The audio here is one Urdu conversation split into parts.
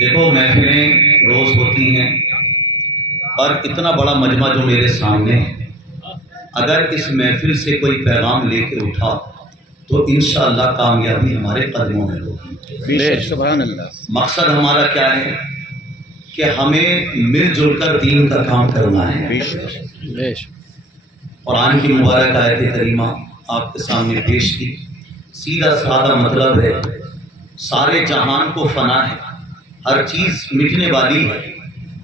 دیکھو محفلیں روز ہوتی ہیں، اور اتنا بڑا مجمع جو میرے سامنے ہے، اگر اس محفل سے کوئی پیغام لے کے اٹھا تو انشاءاللہ کامیابی ہمارے قدموں میں ہوگی۔ سبحان اللہ۔ مقصد ہمارا کیا ہے کہ ہمیں مل جل کر دین کا کام کرنا ہے۔ قرآن کی مبارک آیت کریمہ آپ کے سامنے پیش کی، سیدھا سادہ مطلب ہے، سارے جہان کو فنا ہے، ہر چیز مٹنے والی ہے،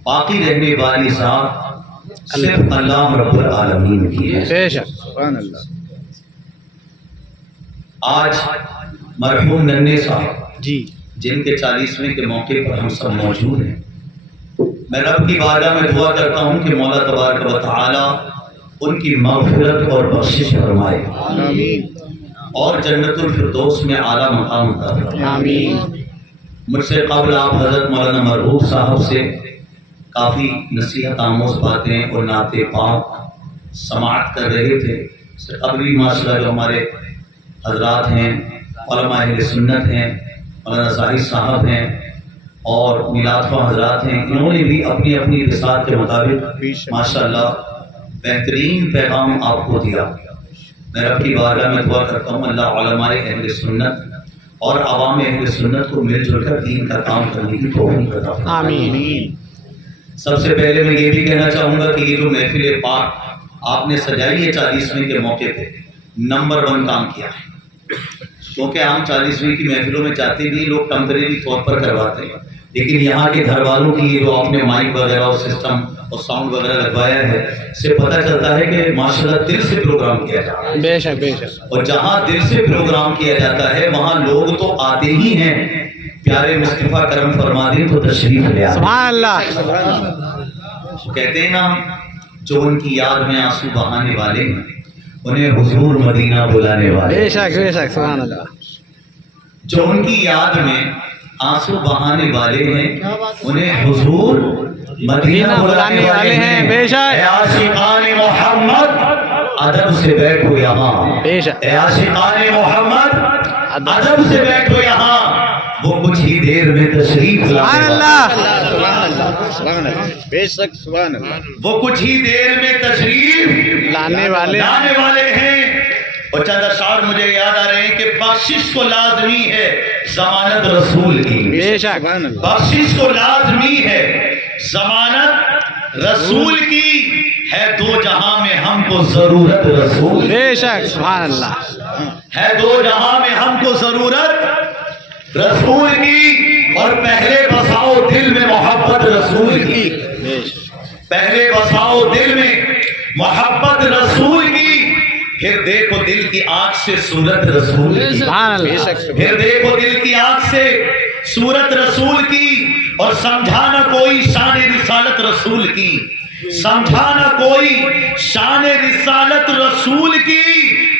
باقی رہنے والی ذات صرف اللہ رب العالمین کی ہے۔ سبحان اللہ۔ آج مرحوم ننھے صاحب جی جن کے 40ویں کے موقع پر ہم سب موجود ہیں، میں رب کی بارگاہ میں دعا کرتا ہوں کہ مولا تبارک و تعالی ان کی مغفرت اور بخشش فرمائے، آمین اور جنت الفردوس میں اعلیٰ مقام عطا فرمائے۔ آمین۔ مجھ سے قبل آپ حضرت مولانا مرحوم صاحب سے کافی نصیحت آموز باتیں اور نعت پاک سماعت کر رہے تھے۔ اس سے قبل بھی ماشاءاللہ جو ہمارے حضرات ہیں، علماء اہل سنت ہیں، مولانا زاہد صاحب ہیں اور میلاد خواہ حضرات ہیں، انہوں نے بھی اپنی اپنی وسعت کے مطابق ماشاءاللہ بہترین پیغام آپ کو دیا۔ میں رب کی بارگاہ میں دعا کرتا ہوں اللہ علماء اہل سنت اور عوام اہل سنت کو مل جل کر دین کا کام کرنے کی توفیق عطا فرمائے۔ آمین۔ سب سے پہلے میں یہ بھی کہنا چاہوں گا کہ یہ جو محفل پاک آپ نے سجائی ہے 40ویں کے موقع پہ، نمبر 1 کام کیا ہے، کیونکہ ہم 40ویں کی محفلوں میں چاہتے بھی لوگ ٹمپریری طور پر کرواتے ہیں، لیکن یہاں کے گھر والوں کی یہ جو آپ نے مائک وغیرہ اور سسٹم اور ساؤنڈ وغیرہ لگوایا ہے، اس سے پتہ چلتا ہے کہ ماشاءاللہ دل سے پروگرام کیا جا رہا ہے۔ بے شک بے شک۔ اور جہاں دل سے پروگرام کیا جاتا ہے وہاں لوگ تو آتے ہی ہیں، پیارے مصطفیٰ کرم فرما دیں تو تشریف لے آتے ہیں۔ سبحان اللہ۔ کہتے ہیں نا، جو ان کی یاد میں آنسو بہانے والے ہیں انہیں حضور مدینہ بلانے والے بے ہیں۔ شک بے شک۔ سبحان اللہ۔ جو ان کی یاد میں آنسو بہانے والے ہیں انہیں حضور مدینہ بلانے والے ہیں۔ بے شک۔ اے عاشقان محمد ادب سے بیٹھو یہاں، بے شک۔ اے عاشقان محمد ادب سے بیٹھو یہاں، وہ کچھ ہی دیر میں تشریف سبحان لانے اللہ۔ والے سبحان اللہ۔ بے شک۔ سبحان اللہ۔ وہ کچھ ہی دیر میں تشریف لانے والے لانے والے ہیں۔ اور چند اشعار مجھے یاد آ رہے ہیں کہ بخشش کو لازمی ہے ضمانت رسول کی، بے شک۔ بخشش کو لازمی ہے ضمانت رسول کی، ہے دو جہاں میں ہم کو ضرورت رسول کی، بے شک۔ سبحان اللہ۔ ہے دو جہاں میں ہم کو ضرورت رسول کی، اور پہلے بساؤ دل میں محبت رسول کی، پہلے بساؤ دل میں محبت رسول کی، پھر دیکھو دل کی آنکھ سے صورت رسول کی، سبحان اللہ۔ پھر دیکھو دل کی آنکھ سے صورت رسول کی، اور سمجھانا کوئی شان رسالت رسول کی، سمجھانا کوئی شان رسالت رسول کی،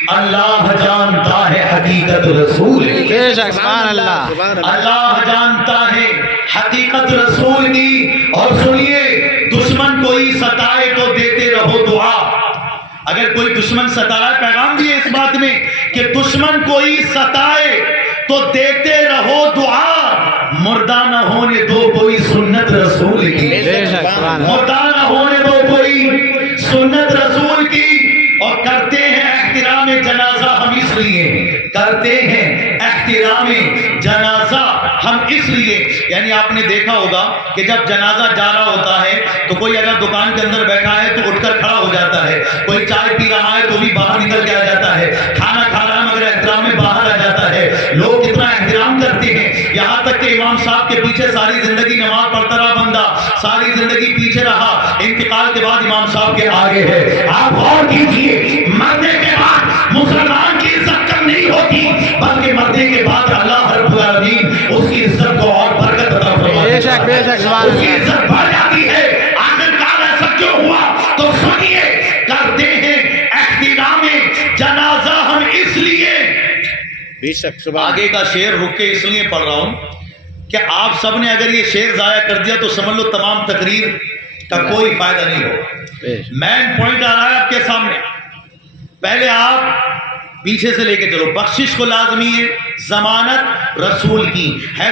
اللہ جانتا ہے حقیقت رسول کی، بے شک۔ سبحان اللہ۔ اللہ جانتا ہے حقیقت رسول کی۔ اور سنیے، دشمن کوئی ستائے تو دیتے رہو دعا۔ اگر کوئی دشمن ستائے، پیغام بھی ہے اس بات میں کہ دشمن کوئی ستائے تو دیتے رہو دعا، مردہ نہ ہونے دو کوئی سنت رسول کی، بے شک۔ سبحان اللہ۔ مردہ نہ ہونے دو کوئی سنت رسول کی۔ اور کرتے ہیں احترام جنازہ ہم اس لیے، کرتے ہیں احترام جنازہ ہم اس لیے، یعنی آپ نے دیکھا ہوگا کہ جب جنازہ جا رہا ہوتا ہے تو کوئی اگر دکان کے اندر بیٹھا ہے تو اٹھ کر کھڑا ہو جاتا ہے، کوئی چائے پی رہا ہے تو بھی باہر نکل کے آ جاتا ہے، کھانا کھا رہا ہے مگر احترام میں باہر آ جاتا ہے۔ لوگ اتنا احترام کرتے ہیں، یہاں تک کہ امام صاحب کے پیچھے ساری زندگی نماز پڑھتا رہا بندہ، ساری زندگی پیچھے رہا، انتقال کے بعد امام صاحب کے آگے ہے۔ آپ غور کیجئے، مرنے کے بعد مسلمان کی عزت کم نہیں ہوتی، بلکہ مرنے کے بعد اللہ رب العالمین اس کی عزت کو اور برکت عطا فرماتا ہے، بے شک بے شک۔ سبحان اس کی اللہ۔ عزت بڑھ جاتی ہے۔ آخرکار ایسا کیوں ہوا؟ تو سنیے، کرتے ہیں احترام جنازہ ہم اس لیے، بے شک۔ سبحان آگے کا شعر رک کے اس لیے پڑھ رہا ہوں کہ آپ سب نے اگر یہ شعر ضائع کر دیا تو سمجھ لو تمام تقریر کا کوئی فائدہ نہیں ہوگا۔ مین پوائنٹ آ رہا ہے آپ کے سامنے، پہلے آپ پیچھے سے لے کے چلو۔ بخشش کو لازمی ہے ضمانت رسول کی، ہے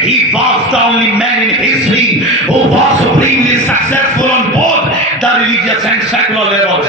he was the only man in history who was supremely successful on both the religious and secular levels.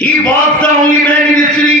He was the only man in history.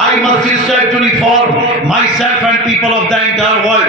I must strive to reform myself and people of the entire world.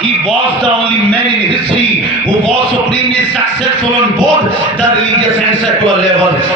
He was the only man in history who was supremely successful on both the religious and secular level.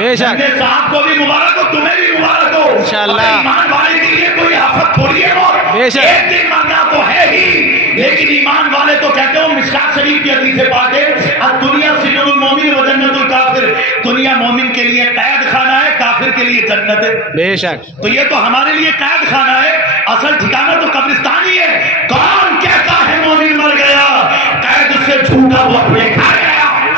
بے شک۔ ننگے صاحب کو بھی مبارک ہو، تمہیں بھی مبارک ہو انشاءاللہ۔ اور ایمان والے کے لیے کوئی آفت تھوڑی ہے موت، بے شک۔ ایک دن مرنا تو ہے ہی، لیکن ایمان والے تو کہتے ہو مشکات شریف کی حدیث پاک ہے الدنیا سجن المومن و جنت الکافر، دنیا مومن کے لیے قید خانہ ہے، کافر کے لیے جنت ہے۔ بے شک تو یہ تو ہمارے لیے قید خانہ ہے، اصل ٹھکانہ تو قبرستان ہی ہے۔ کون کہتا ہے مومن مر گیا؟ قید سے چھوٹا وہ اپنے کھا گیا۔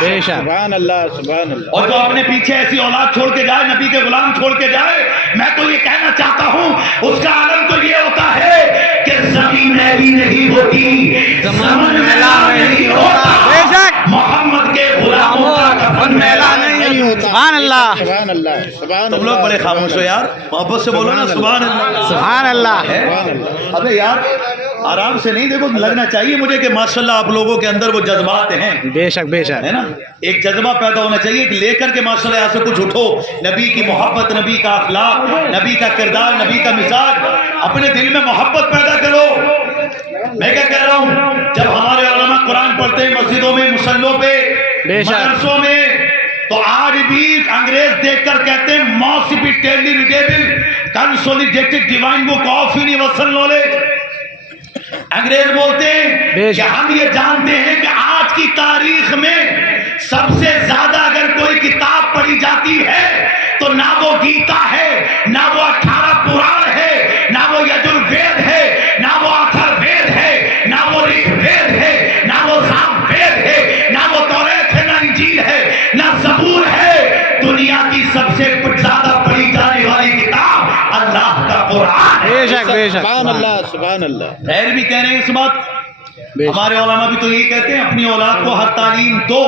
بے شک سبحان اللہ سبحان اللہ۔ اور جو اپنے پیچھے ایسی اولاد چھوڑ کے جائے، نبی کے غلام چھوڑ کے جائے، میں تو یہ کہنا چاہتا ہوں اس کا عالم تو یہ ہوتا ہے کہ زمین میلی نہیں ہوتی، زمن میلا نہیں ہوتا، بے شک۔ محمد کے غلاموں کا کفن میلا نہیں ہوتا۔ سبحان اللہ سبحان اللہ سبحان اللہ۔ تم لوگ بڑے خاموش ہو یار، محبت سے بولو نا سبحان اللہ۔ سبحان اللہ۔ سبحان اللہ۔ ابے یار آرام سے نہیں، دیکھو لگنا چاہیے مجھے کہ ماشاءاللہ آپ لوگوں کے اندر وہ جذبات ہیں، بے شک بے شک ہے نا، ایک جذبہ پیدا ہونا چاہیے کہ لے کر کے ماشاءاللہ یہاں سے کچھ اٹھو، نبی کی محبت، نبی کا اخلاق، نبی کا کردار، نبی کا مزاج، اپنے دل میں محبت پیدا کرو۔ میں کیا کہہ رہا ہوں، جب ہمارے علماء قرآن پڑھتے ہیں مسجدوں میں، مسلوں پہ، بے شک۔ مدرسوں میں، تو آج بھی انگریز دیکھ کر کہتے ہیں most tele readable consolidated divine book of universal knowledge. انگریز بولتے ہیں کہ ہم یہ جانتے ہیں کہ آج کی تاریخ میں سب سے زیادہ اگر کوئی کتاب پڑھی جاتی ہے تو نہ وہ گیتا ہے، نہ وہ 18 پران ہے، نہ وہ یجروید ہے، نہ وہ اتھر وید ہے، نہ وہ رگ وید ہے، نہ وہ سام وید ہے، نہ وہ توریت ہے، نہ انجیل ہے، نہ زبور ہے۔ دنیا کی سب سے زیادہ پڑھی جانے والی کتاب اللہ کا قرآن ہے۔ بے شک بے شک سبحان اللہ سبحان اللہ۔ غیر بھی کہہ رہے ہیں اس بات، ہمارے علماء بھی تو یہی کہتے ہیں اپنی اولاد کو ہر تعلیم دو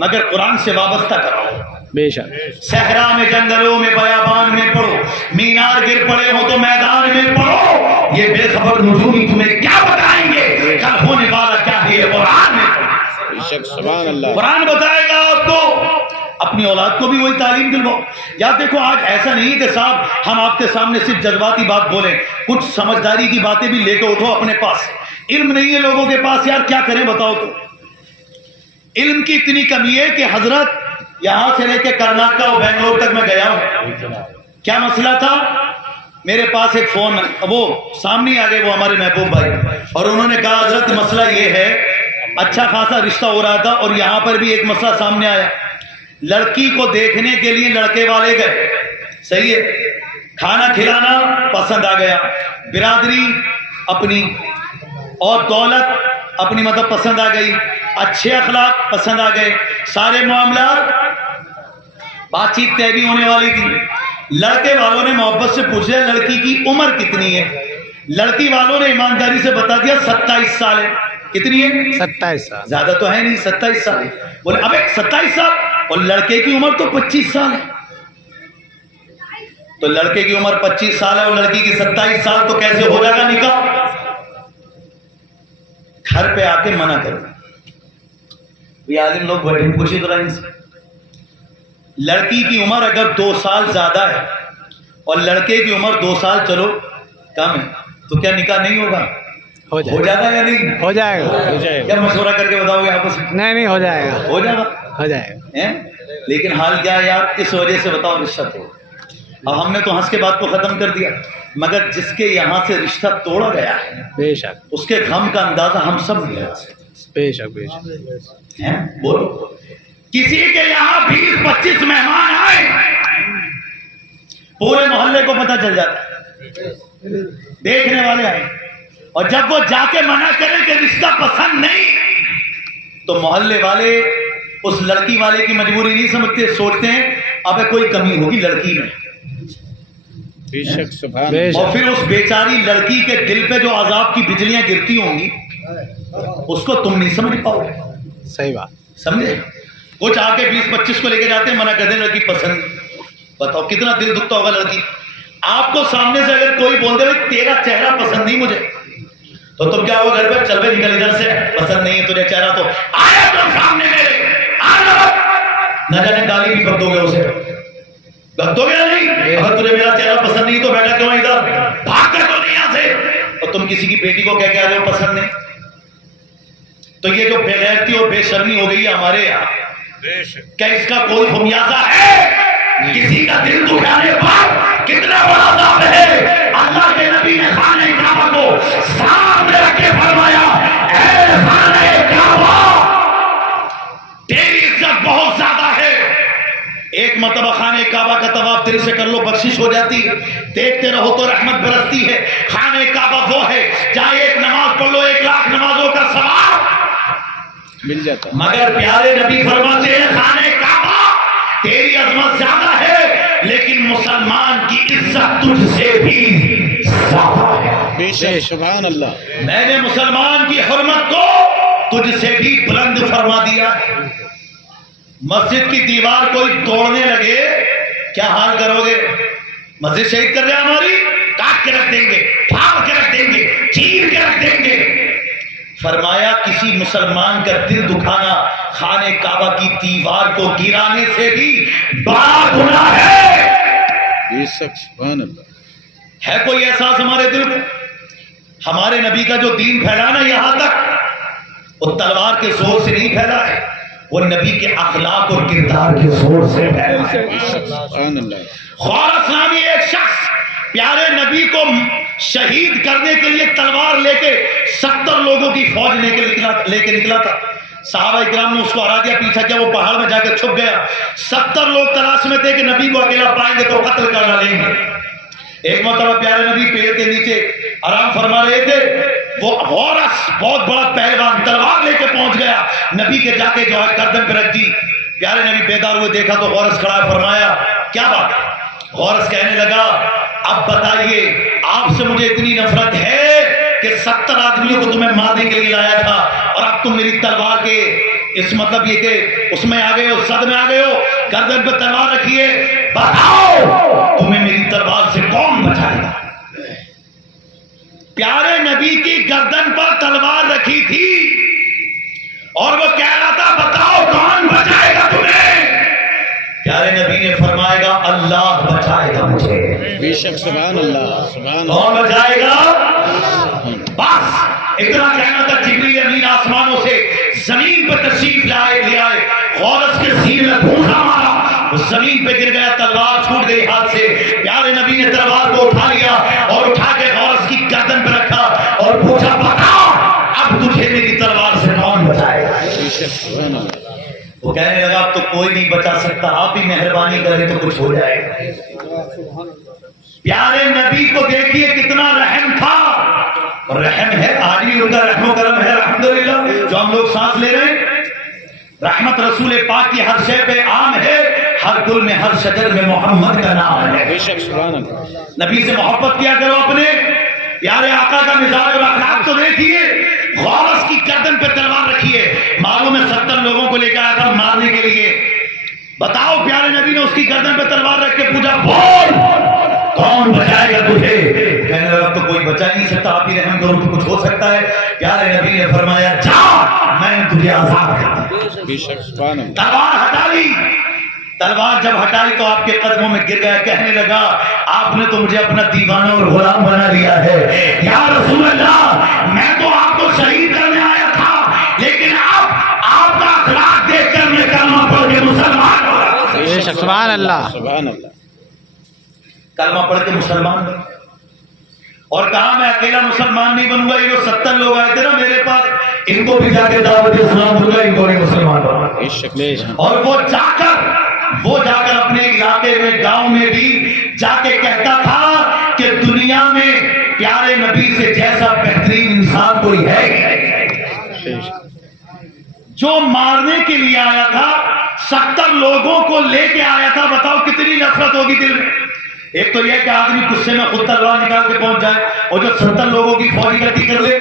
مگر قرآن سے وابستہ کراؤ۔ بے شک صحرا میں، جنگلوں میں، بیابان میں پڑھو، مینار گر پڑے ہو تو میدان میں پڑھو، یہ بے خبر نجومی تمہیں کیا بتائیں گے، کل ہونے والا کیا ہے یہ قرآن میں، بے شک سبحان اللہ۔ قرآن بتائے گا آپ کو۔ اپنی اولاد کو بھی وہی تعلیم دلواؤ۔ یاد دیکھو آج ایسا نہیں ہے کہ صاحب ہم آپ کے سامنے صرف جذباتی بات بولیں، کچھ سمجھداری کی باتیں بھی لے کے اٹھو اپنے پاس۔ علم نہیں ہے لوگوں کے پاس، یار کیا کریں بتاؤ تو۔ علم کی اتنی کمی ہے کہ حضرت یہاں سے لے کے کرناٹک اور بنگلور تک میں گیا ہوں، کیا مسئلہ تھا، میرے پاس ایک فون، وہ سامنے آ گئے وہ ہمارے محبوب بھائی، اور انہوں نے کہا حضرت مسئلہ یہ ہے، اچھا خاصا رشتہ ہو رہا تھا اور یہاں پر بھی ایک مسئلہ سامنے آیا، لڑکی کو دیکھنے کے لیے لڑکے والے گئے، صحیح ہے، کھانا کھلانا پسند آ گیا، برادری اپنی اور دولت اپنی مطلب پسند آ گئی، اچھے اخلاق پسند آ گئے، سارے معاملات، بات چیت طے بھی ہونے والی تھی۔ لڑکے والوں نے محبت سے پوچھا لڑکی کی عمر کتنی ہے، لڑکی والوں نے ایمانداری سے بتا دیا 27 سال ہے۔ کتنی ہے؟ 27 سال۔ زیادہ تو ہے نہیں، 27 سال۔ بولے ابے 27 سال، اور لڑکے کی عمر تو 25 سال ہے، تو لڑکے کی عمر 25 سال ہے اور لڑکی کی 27 سال، تو کیسے ہو جائے گا نکاح؟ گھر پہ آ کے منع کر دیں، عالم لوگ بیٹھے پوچھے تو رہے، لڑکی کی عمر اگر 2 سال زیادہ ہے اور لڑکے کی عمر 2 سال چلو کم ہے، تو کیا نکاح نہیں ہوگا؟ ہو ہو جائے جاتا ہے یا نہیں؟ ہو جائے گا، کیا مشورہ کر کے بتاؤ گے آپس میں؟ نہیں ہو جائے گا، ہو جائے گا، ہو جائے گا۔ لیکن حال کیا ہے یار، اس وجہ سے بتاؤ رشتہ توڑ، اب ہم نے تو ہنس کے بات کو ختم کر دیا، مگر جس کے یہاں سے رشتہ توڑا گیا ہے بے شک اس کے غم کا اندازہ ہم سب نہیں لگا سکتے بے شک بے شک۔ ہیں؟ بولو، کسی کے یہاں 20-25 مہمان آئے، پورے محلے کو پتہ چل جاتا ہے، دیکھنے والے آئے، اور جب وہ جا کے منع کریں کہ رشتہ پسند نہیں، تو محلے والے اس لڑکی والے کی مجبوری نہیں سمجھتے، سوچتے ہیں ابے کوئی کمی ہوگی لڑکی میں، بے شک سبحان بے اللہ۔ شک۔ اور پھر اس بیچاری لڑکی کے دل پہ جو عذاب کی بجلیاں گرتی ہوں گی اس کو تم نہیں سمجھ پاؤ گے، صحیح بات۔ سمجھے؟ کچھ آ کے 20-25 کو لے کے جاتے ہیں، منع کر دیں لڑکی پسند، بتاؤ کتنا دل دکھتا ہوگا لڑکی۔ آپ کو سامنے سے اگر کوئی بول دے بھائی تیرا چہرہ پسند نہیں مجھے، تو تم کیا ہو گھر پہ چل بھائی نکل ادھر سے، پسند نہیں ہے تجھے چہرہ تو آیا تو سامنے میرے نہ جانے گالی بھی بک دو گے اسے، بک دو گے یا نہیں؟ اگر تجھے میرا چہرہ پسند نہیں تو بیٹھا کیوں ادھر، بھاگ کر تو نہیں یہاں سے، اور تم کسی کی بیٹی کو کہہ کے آ رہے ہو پسند نہیں، تو یہ جو بے غیرتی اور بے شرمی ہو گئی ہے ہمارے یہاں، کیا اس کا کوئی خمیازہ ہے؟ کسی کا دل دکھانے پر کتنا بڑا عذاب ہے. اللہ کے نبی نے خانہ کعبہ کو سامنے رکھ کے فرمایا اے خانہ کعبہ تیری عزت بہت زیادہ ہے. ایک مرتبہ خانہ کعبہ کا طواف دل سے کر لو بخشش ہو جاتی ہے. دیکھتے رہو تو رحمت برستی ہے. خانہ کعبہ وہ ہے جہاں ایک نماز پڑھ لو 1,00,000 نمازوں کا ثواب مل جاتا ہے. مگر پیارے نبی فرماتے ہیں خانہ کعبہ تیری عظمت زیادہ ہے لیکن مسلمان کی عزت تجھ سے بھی زیادہ ہے. بے شک سبحان اللہ. میں نے مسلمان کی حرمت کو تجھ سے بھی بلند فرما دیا. مسجد کی دیوار کوئی توڑنے لگے کیا حال کرو گے؟ مسجد شہید کر رہے ہیں ہماری کاٹ کے رکھ دیں گے, پھاڑ کے رکھ دیں گے, چیر کے رکھ دیں گے. فرمایا کسی مسلمان کا دل دکھانا خانہ کعبہ کی دیوار کو گرانے سے بھی بڑا گناہ ہے. بے شک سبحان اللہ. ہے کوئی احساس ہمارے دل میں؟ ہمارے نبی کا جو دین پھیلانا یہاں تک وہ تلوار کے زور سے نہیں پھیلا ہے, وہ نبی کے اخلاق اور کردار کے زور سے پھیلا ہے. سبحان اللہ. خورس نامی ایک شخص پیارے نبی کو شہید کرنے کے لیے تلوار لے کے 70 لوگوں کی فوج لے کے نکلا تھا. صحابہ اکرام نے اس کو ہرا دیا, پیچھا کیا, وہ پہاڑ میں جا کے چھپ گیا. 70 لوگ تلاش میں تھے کہ نبی کو اکیلا پائیں گے تو قتل کر ڈالیں گے. ایک مرتبہ پیارے نبی پیڑ کے نیچے آرام فرما رہے تھے, وہ غورس بہت بڑا پہلوان تلوار لے کے پہنچ گیا, نبی کے جا کے جو ہے گردن پہ رکھ دی. پیارے نبی بیدار ہوئے, دیکھا تو غورس کھڑا ہے. فرمایا کیا بات ہے؟ غورس کہنے لگا اب بتائیے آپ سے مجھے اتنی نفرت ہے کہ 70 آدمیوں کو تمہیں مارنے کے لیے لایا تھا اور اب تم میری تلوار کے اس مطلب یہ کہ اس میں آ گئے ہو, صد میں آ گئے ہو, گردن پہ تلوار رکھیے, بتاؤ تمہیں میری تلوار سے کون بچائے گا؟ پیارے نبی کی گردن پر تلوار رکھی تھی اور وہ کہہ رہا تھا بتاؤ کون بچائے گا تمہیں؟ پیارے نبی نے فرمائے گا اللہ بچائے گا مجھے. بے شک سبحان اللہ. سبحان اللہ. کون بچائے گا؟ بس اتنا کہنا تھا. جبریل امین آسمانوں سے زمین پر تشریف لے آئے, غورس کے سینے میں گھونسا مارا, وہ زمین پہ گر گیا, تلوار چھوٹ گئی ہاتھ سے. پیارے نبی نے تلوار کو اٹھا لیا اور اٹھا کے غورس کی گردن پہ رکھا اور پوچھا بتا اب تجھے میری تلوار سے کون بچائے گا؟ بے شک سبحان اللہ. وہ کہنے لگا اب تو کوئی نہیں بچا سکتا, آپ ہی مہربانی کریں تو کچھ ہو جائے گا. پیارے نبی کو دیکھیے کتنا رحم تھا, اور رحم ہے آج بھی ان کا رحم و کرم ہے الحمدللہ جو ہم لوگ سانس لے رہے ہیں. رحمت رسول پاک کی ہر شے پہ عام ہے, ہر گل میں ہر شجر میں محمد کا نام ہے. بے شک سبحان اللہ. نبی سے محبت کیا کرو اپنے پیارے آقا کا مزاج اور اخلاق تو دیکھیے. غورس کی گردن پہ تلوار رکھیے, معلوم ہے 70 لوگوں کو لے کے آیا تھا مارنے کے لیے. بتاؤ پیارے نبی نے اس کی گردن پہ تلوار رکھ کے پوچھا بول کون بچائے گا تجھے؟ کہنے لگا تو کوئی بچا نہیں سکتا, آپ ہی رحم کرو تو کچھ ہو سکتا ہے. پیارے نبی نے فرمایا جا میں نے تجھے آزاد کرتا ہوں. بے شک سبحان اللہ. تلوار ہٹا لی. تلوار جب ہٹائی تو آپ کے قدموں میں گر گیا, کہنے لگا آپ نے تو مجھے اپنا دیوانہ اور غلام بنا دیا ہے. یا رسول اللہ میں تو آپ کو شہید کرنے آیا تھا لیکن اب آپ کا اخلاق دیکھ کر میں کلمہ پڑھ کے مسلمان ہو رہا ہوں. بے شک سبحان اللہ. سبحان اللہ. کلمہ پڑھ کے مسلمان بن اور کہا میں اکیلا مسلمان نہیں بنوں گا, یہ جو 70 لوگ آئے تھے نا میرے پاس ان کو بھی جا کے دعوت اسلام دوں گا, ان کو بھی مسلمان بنوں گا. بے شک بے شک. اور وہ جا کر اپنے علاقے میں گاؤں میں بھی جا کے کہتا تھا کہ دنیا میں پیارے نبی سے جیسا بہترین انسان کوئی ہے. جو مارنے کے لیے آیا تھا 70 لوگوں کو لے کے آیا تھا, بتاؤ کتنی نفرت ہوگی دل میں. ایک تو یہ کہ آدمی غصے میں خود تلوار نکال کے پہنچ جائے اور جو 70 لوگوں کی فوج اکٹھی کر لے,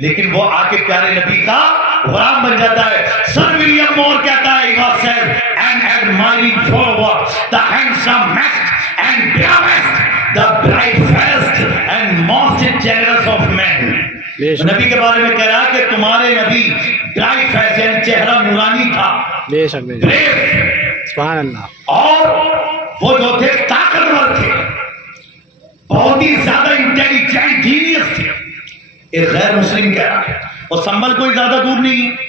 لیکن وہ آ کے پیارے نبی کا غلام بن جاتا ہے. سر ولیم مور کہتا ہے he was an admiring follower, the handsomest and bravest, the brightest and most generous of men. نبی کے بارے میں کہہ رہا کہ تمہارے نبی برائٹ فیس یعنی چہرہ نورانی تھا, بے شک بے شک سبحان اللہ. اور وہ جو تھے طاقتور تھے, بہت ہی زیادہ انٹیلیجنٹ جینیس تھے. ایک غیر مسلم کہہ رہا ہے, اور سنبل کوئی زیادہ دور نہیں ہے,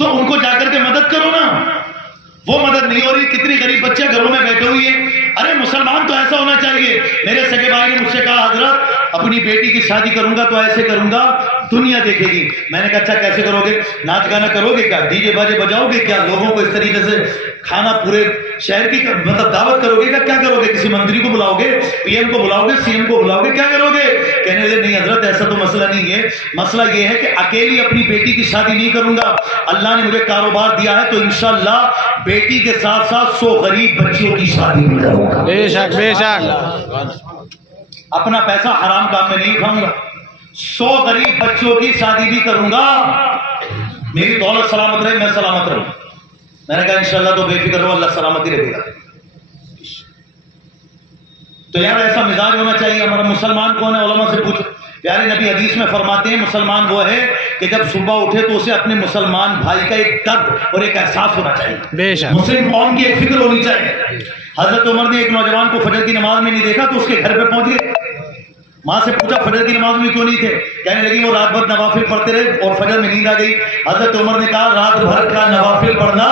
تو ان کو جا کر کے مدد کرو نا. وہ مدد نہیں ہو رہی. کتنی غریب بچے گھروں میں بیٹھے ہوئی ہیں. ارے مسلمان تو ایسا ہونا چاہیے. میرے سگے بھائی نے مجھ سے کہا حضرت اپنی بیٹی کی شادی کروں گا تو ایسے کروں گا دنیا دیکھے گی. میں نے کہا اچھا کیسے کرو گے؟ ناچ گانا کرو گے کیا؟ ڈی جے باجے بجاؤ گے کیا؟ لوگوں کو اس طریقے سے کھانا پورے شہر کی مطلب دعوت کرو گے کیا کرو گے؟ کسی منتری کو بلاؤ گے؟ پی ایم کو بلاؤ گے؟ سی ایم کو بلاؤ گے؟ کیا کرو گے؟ کہنے لگے نہیں حضرت ایسا تو مسئلہ نہیں ہے. مسئلہ یہ ہے کہ اکیلی اپنی بیٹی کی شادی نہیں کروں گا. اللہ نے مجھے کاروبار دیا ہے تو انشاءاللہ بیٹی کے ساتھ ساتھ 100 غریب بچیوں کی شادی بھی کروں گا. بے شک بے شک. اپنا پیسہ حرام کام میں نہیں کھاؤں گا. 100 غریب بچوں کی شادی بھی کروں گا. میری دولت سلامت رہے، میں سلامت رہوں. میں نے کہا انشاءاللہ تو بے فکر رہو، اللہ سلامتی رکھے گا. تو یار ایسا مزاج ہونا چاہیے ہمارا. مسلمان کون ہے؟ علماء سے پوچھو. پیارے نبی حدیث میں فرماتے ہیں مسلمان وہ ہے کہ جب صبح اٹھے تو اسے اپنے مسلمان بھائی کا ایک درد اور ایک احساس ہونا چاہیے. بے شک. مسلم قوم کی ایک فکر ہونی چاہیے. حضرت عمر نے ایک نوجوان کو فجر کی نماز میں نہیں دیکھا تو اس کے گھر پہ پہنچ گئے. ماں سے پوچھا فجر کی نماز میں کیوں نہیں تھے؟ کہنے لگی وہ رات بھر نوافل پڑھتے رہے اور فجر میں نیند آ گئی. حضرت عمر نے کہا رات بھر کا نوافل پڑھنا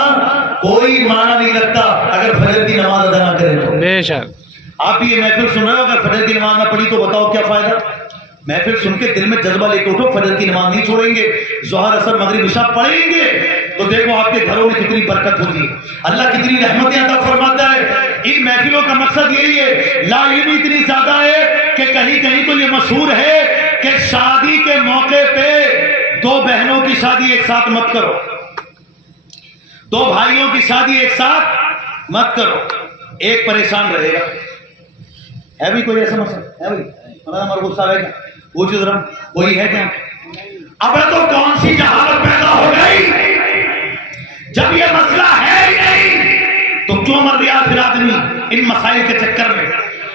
کوئی معنی نہیں رکھتا اگر فجر کی نماز ادا نہ کرے تو. بے شک. آپ بھی یہ محفل سن رہے ہو، اگر فجر کی نماز نہ پڑھی تو بتاؤ کیا فائدہ؟ محفل سن کے دل میں جذبہ لے کے اٹھو، فجر کی نماز نہیں چھوڑیں گے، ظہر اثر مغرب عشاء پڑھیں گے تو دیکھو آپ کے گھروں میں کتنی برکت ہوتی ہے، اللہ کتنی رحمتیں عطا فرماتا ہے. ان محفلوں کا مقصد یہی ہے. لا علمی اتنی زیادہ ہے کہ کہیں کہیں تو یہ مشہور ہے کہ شادی کے موقع پہ 2 بہنوں کی شادی ایک ساتھ مت کرو، 2 بھائیوں کی شادی ایک ساتھ مت کرو، ایک پریشان رہے گا. ہے بھی کوئی ایسا مسئلہ ہے بھائی؟ ہمارا غصہ ہے کیا؟ پوچھو ذرا کوئی ہے کیا؟ اب تو کون سی جہالت پیدا ہو گئی؟ جب یہ مسئلہ ہے ہی نہیں تو کیوں مر رہا پھر آدمی ان مسائل کے چکر میں؟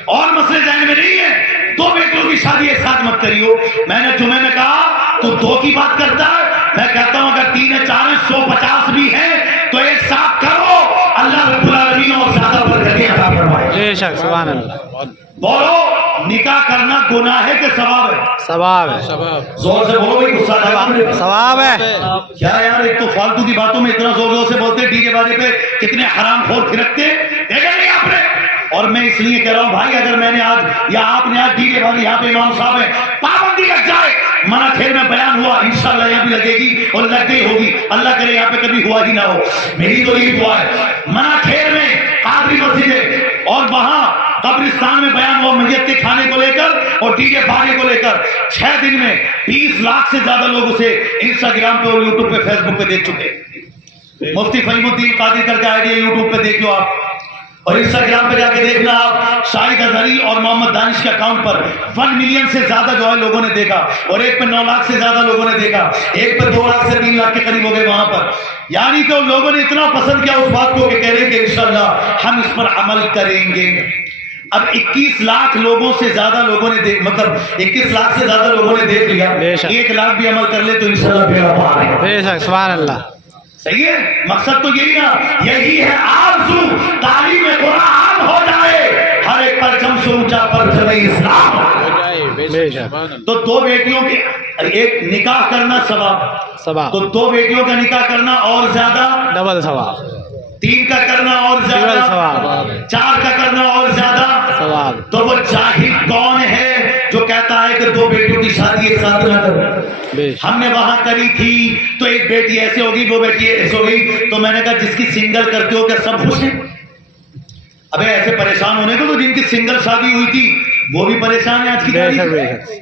اور مسئلے ذہن میں نہیں ہے. 2 بیٹوں کی شادی ایک ساتھ مت کریو. میں نے جمعے میں کہا تو 2 کی بات کرتا ہے. میں کہتا ہوں اگر 3 ہے 4 ہے 150 بھی ہے تو ایک ساتھ کرو. اللہ رب العالمین اور زیادہ برکتیں عطا فرمائے. بے شک. سبحان اللہ. بولو نکاح کرنا گناہ ہے کہ ثواب ہے؟ ثواب ہے. زور سے بولو بھائی، غصہ نہ. ثواب ہے. کیا یار ایک تو فالتو کی باتوں میں اتنا زور زور سے بولتے، ڈی جے باجے پہ کتنے حرام خور پھرکتے دیکھا نہیں آپ نے. اور میں اس لیے کہہ رہا ہوں بھائی اگر میں نے آج یا آپ نے آج ڈی جے باجے یہاں پہ امام صاحب ہیں پابندی لگ جائے، منع کھیر میں بیان ہوا انشاءاللہ یہاں بھی لگے گی اور لگ گئی ہوگی. اللہ کرے یہاں پہ کبھی ہوا ہی نہ ہو. میری تو یہی دعا ہے. منع کھیر میں قادری مسجد ہے اور وہاں قبرستان میں بیان ہوا میت کے کھانے کو لے کر اور ڈی جے باجے کو لے کر. 6 دن میں 20 لاکھ سے زیادہ لوگ اسے انسٹاگرام پہ اور یوٹیوب پہ فیس بک پہ دیکھ چکے. مفتی فہیم الدین قادری کر کے آئیڈیا یوٹیوب پہ دیکھو آپ اور انسٹاگرام پہ جا کے دیکھنا آپ. شاہد اظہری اور محمد دانش کے اکاؤنٹ پر 1 ملین سے زیادہ جو ہے لوگوں نے دیکھا اور ایک پہ 9 لاکھ سے زیادہ لوگوں نے دیکھا، ایک پہ 2 لاکھ سے 3 لاکھ کے قریب ہو گئے وہاں پر. یعنی کہ لوگوں نے اتنا پسند کیا اس بات کو کہ کہہ رہے کہ انشاءاللہ ہم اس پر عمل کریں گے. اب 21 لاکھ لوگوں سے زیادہ لوگوں نے مطلب 21 لاکھ سے زیادہ لوگوں نے دیکھ لیا. 1 لاکھ بھی عمل کر لے تو انشاءاللہ بیڑا پار ہے. بے شک. سبحان اللہ. صحیح ہے. مقصد تو یہی نا، یہی ہے آرزو تعلیم قرآن ہو جائے، ہر ایک پرچم سے اونچا پرچم اسلام ہو جائے. بے شک. تو 2 بیٹیوں کے ایک نکاح کرنا ثواب، ثواب. تو 2 بیٹیوں کا نکاح کرنا اور زیادہ، ڈبل ثواب. 3 کا کرنا اور زیادہ ثواب. 4 کا کرنا اور زیادہ ثواب. تو وہ جاہل کون ہے جو کہتا ہے کہ 2 بیٹیوں کی شادی ایک ساتھ نہ کرو؟ بے شک. ہم نے وہاں کری تھی تو ایک بیٹی ایسے ہوگی 2 بیٹی ایسے ہوگی. تو میں نے کہا جس کی سنگل کرتے ہو کیا سب خوش ہیں؟ ابے ایسے پریشان ہونے کو تو جن کی سنگل شادی ہوئی تھی وہ بھی پریشان ہیں آج کی بے شک. تاریخ. بے شک.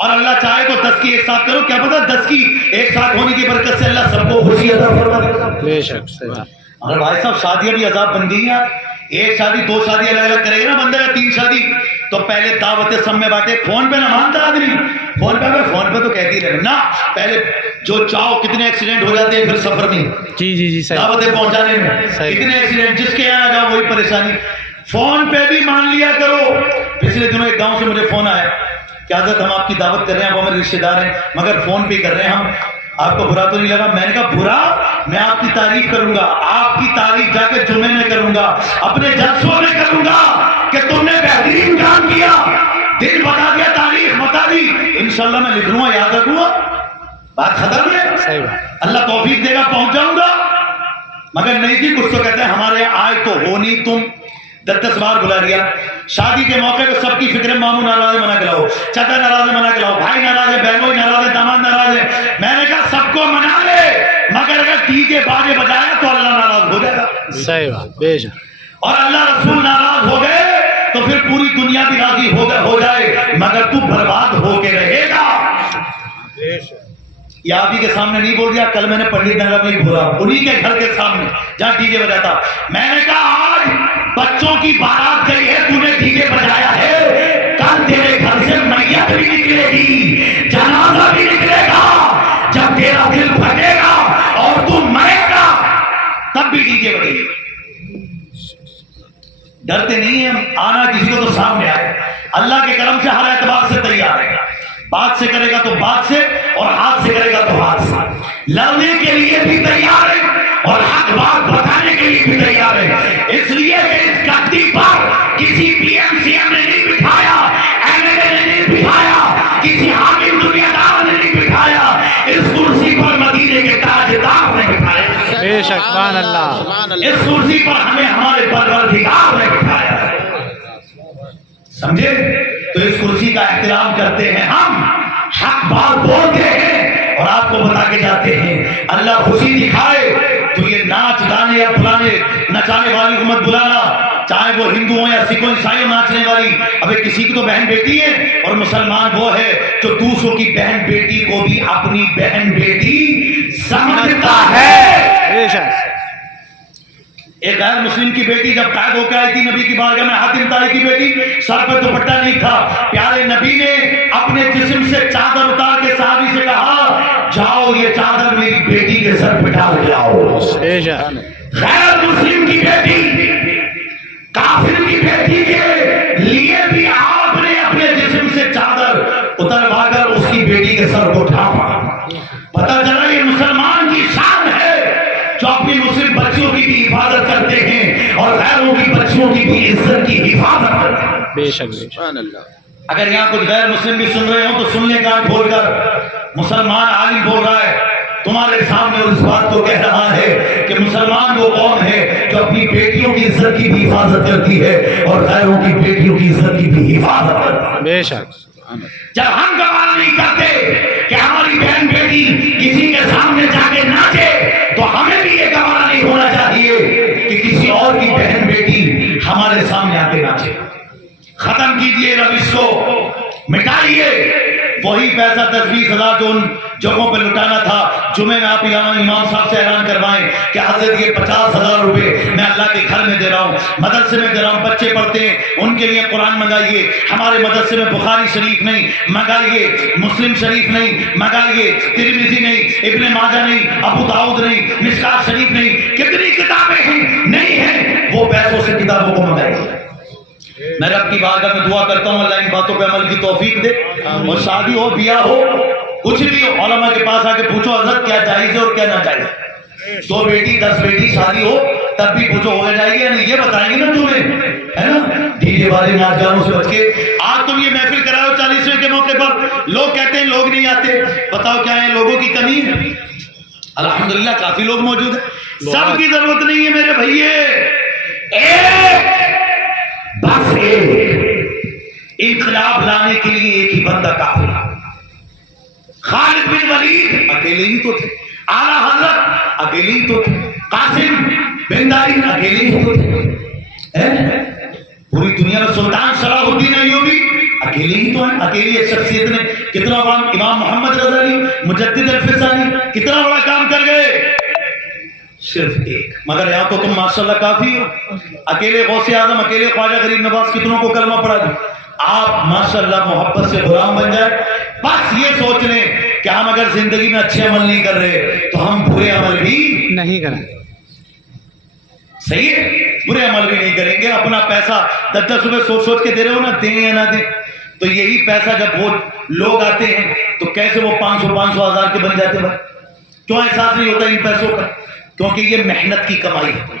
اور اللہ چاہے تو 10 کی ایک ساتھ کرو، کیا پتا 10 کی ایک ساتھ ہونے کی برکت سے اللہ سب کو خوشی عطا فرما دے. بے شک. صحیح. مگر بھائی صاحب شادیاں بھی عذاب بن گئی ہیں. ایک شادی 2 شادی الگ الگ کرے گا نا بندہ، 3 شادی تو پہلے دعوتیں سب میں بانٹے. فون پہ نہ مانتا آدمی، فون پہ تو کہتی رہے نا. پہلے جو چاہو کتنے ایکسیڈنٹ ہو جاتے ہیں پھر سفر میں جی. صحیح. دعوتیں پہنچانے میں صحیح. کتنے ایکسیڈنٹ، جس کے یہاں جاؤ وہی پریشانی. فون پہ بھی مان لیا کرو. پچھلے دنوں ایک گاؤں سے مجھے فون آیا کہ حضرت ہم آپ کی دعوت کر رہے ہیں، وہ ہمارے رشتے دار ہیں مگر فون پہ کر رہے ہیں، ہم آپ کو برا تو نہیں لگا؟ میں نے کہا برا، میں آپ کی تعریف کروں گا، آپ کی تعریف جا کے جمعے میں کروں گا، اپنے جلسوں میں کروں گا کہ تم نے بہترین کام کیا، دل بتا دیا، تاریخ بتا دی. انشاءاللہ میں لکھ لوں گا، یاد رکھوں گا. بات ختم ہے. صحیح بات. اللہ توفیق دے گا پہنچ جاؤں گا. مگر نہیں جی, کچھ تو کہتے ہیں ہمارے آئے تو ہو نہیں, تم 10 بار بلا دیا. شادی کے موقع پہ سب کی فکر, ماموں ناراض ہے منع کراؤ, چچا ناراض ہے منع کراؤ, بھائی ناراض ہے, بہنوئی ناراض ہے, داماد ناراض ہے. میں نے کہا سب کو منا لے, مگر اگر ڈی جے باجے بجایا تو اللہ ناراض ہو جائے گا. صحیح بات. بے شک. اور اللہ رسول ناراض ہو گئے تو پھر پوری دنیا بھی راضی ہو جائے مگر تو برباد ہو کے رہے گا. یہ آپ ہی کے سامنے نہیں بول دیا, کل میں نے پنڈت نگر میں بولا, انہی کے گھر کے سامنے جہاں ڈی جے بجاتا. میں نے کہا آج بچوں کی بارات گئی ہے, تو نے ڈی جے بجایا ہے, کل تیرے گھر سے میت بھی نکلے گی, جنازہ بھی نکلے گا. جب تیرا دل پھٹے گا اور تو مرے گا تب بھی ڈی جے بجے گی. ڈرتے نہیں ہیں, آنا کسی کو تو سامنے آئے. اللہ کے کرم سے ہر اعتبار سے تیار ہے. بات سے کرے گا تو بات سے, اور ہاتھ سے کرے گا تو ہاتھ سے. لڑنے کے لیے بھی تیار ہے اور حق بات بتانے کے لیے بھی تیار ہے. اس لیے کہ اس گدی پر کسی پی ایم سی ایم نے نہیں بٹھایا, ایم ایل اے نے نہیں بٹھایا, کسی حاکم دنیا دار نے نہیں بٹھایا, اس کرسی پر مدینے کے تاجدار نے بٹھایا. بے شک. سبحان اللہ. اس کرسی پر ہمیں ہمارے پروردگار نے بٹھایا ہے. سمجھے؟ تو اس کرسی کا احترام کرتے ہیں ہم, حق بات بولتے ہیں اور آپ کو بتا کے جاتے ہیں. اللہ خوشی دکھائے تو یہ ناچ گانے یا بلانے نچانے والی کو مت بلانا, چاہے وہ ہندو ہوں یا سکھ ہوں, عیسائی ناچنے والی. ابھی کسی کی تو بہن بیٹی ہے, اور مسلمان وہ ہے جو دوسروں کی بہن بیٹی کو بھی اپنی بہن بیٹی سمجھتا ہے. بے شک. ایک غیر مسلم کی بیٹی جب قید ہو کے آئی تھی نبی کی بارگاہ میں, حاتم طائی کی بیٹی, سر پہ دوپٹہ نہیں تھا. پیارے نبی نے اپنے جسم سے چادر اتار کے صحابی سے کہا جاؤ یہ چادر میری بیٹی کے سر پہ ڈال جاؤ. بے شک. غیر مسلم کی بیٹی, کافر کی بیٹی کے لیے بھی آپ نے اپنے جسم سے چادر اتروا کر اس کی بیٹی کے سر کو ڈھانپا. پتہ چلا یہ مسلمان کی شان ہے جو اپنی مسلم بچیوں کی بھی حفاظت کرتے ہیں اور غیروں کی بچیوں کی بھی عزت کی حفاظت کرتے ہیں. بے شک. سبحان اللہ. اگر یہاں کچھ غیر مسلم بھی سن رہے ہوں تو سن لیں کان کھول کر. مسلمان عالم بول رہا ہے تمہارے سامنے اور اس بات کو کہہ رہا ہے کہ مسلمان وہ قوم ہے جو اپنی بیٹیوں کی عزت کی بھی حفاظت کرتی ہے اور غیروں کی بیٹیوں کی عزت کی بھی حفاظت کرتی ہے. بے شک. جب ہم گوارا نہیں کرتے کہ ہماری بہن بیٹی کسی کے سامنے جا کے ناچے تو ہمیں بھی یہ گوارا نہیں ہونا چاہیے کہ کسی اور کی بہن بیٹی ہمارے سامنے آ کے ناچے. ختم کیجئے روش کو, مٹائیے. وہی پیسہ 10-20 ہزار جو ان جگہوں پہ لٹانا تھا, جمعے میں آپ امام صاحب سے اعلان کروائیں کہ حضرت یہ 50,000 روپے میں اللہ کے گھر میں دے رہا ہوں, مدرسے میں دے رہا ہوں, بچے پڑھتے ہیں ان کے لیے قرآن منگائیے. ہمارے مدرسے میں بخاری شریف نہیں منگائیے, مسلم شریف نہیں منگائیے, ترمذی نہیں, ابن ماجہ نہیں, ابو داؤد نہیں, مشکات شریف نہیں. کتنی کتابیں ہیں نہیں ہیں, وہ پیسوں سے کتابوں کو منگائیے. میں رب کی بارگاہ میں دعا کرتا ہوں اللہ ان باتوں پہ عمل کی توفیق دے. اور شادی ہو, بیاہ ہو, کچھ بھی ہو, علماء کے پاس آ کے پوچھو حضرت کیا جائز ہے اور کیا ناجائز ہے. 2 بیٹی 10 بیٹی شادی ہو تب بھی پوچھو ہو جائے گی یا نہیں, یہ بتائیں گے نا تمہیں, ہے نا. ڈی جے والے ناچ گانوں سے بچ کے. آج تم یہ محفل کرائے ہو 40ویں کے موقع پر, لوگ کہتے ہیں لوگ نہیں آتے. بتاؤ کیا ہے لوگوں کی کمی ہے؟ الحمدللہ کافی لوگ موجود ہیں. سب کی ضرورت نہیں ہے میرے بھائیے, بس ایک انقلاب لانے کے لیے ایک ہی بندہ کافی. خالد بن ولید اکیلے ہی تو تھے, اعلیٰ حضرت اکیلے ہی تو تھے, قاسم بن داری اکیلے ہی تو تھے. پوری دنیا میں سلطان صلاح الدین ایوبی اکیلے ہی تو ہیں. اکیلی ایک شخصیت نے کتنا بڑا, امام محمد غزالی مجدد الفسانی کتنا بڑا کام کر گئے, صرف ایک. مگر یہاں تو تم ماشاءاللہ کافی ہو. اکیلے غوث اعظم, اکیلے خواجہ غریب نواز کتنوں کو کلمہ پڑھا دیں. آپ ماشاءاللہ محبت سے غلام بن جائے. بس یہ سوچ لیں کہ ہم اگر زندگی میں اچھے عمل نہیں کر رہے تو ہم برے عمل بھی نہیں کریں. صحیح ہے, برے عمل بھی نہیں کریں گے. اپنا پیسہ 10-10 روپے سوچ سوچ کے دے رہے ہو نا, دیں یا نہ دیں, تو یہی پیسہ جب وہ لوگ آتے ہیں تو کیسے وہ 500 ہزار کے بن جاتے ہیں. کیوں احساس نہیں ہوتا ان پیسوں کا؟ کیونکہ یہ محنت کی کمائی ہے.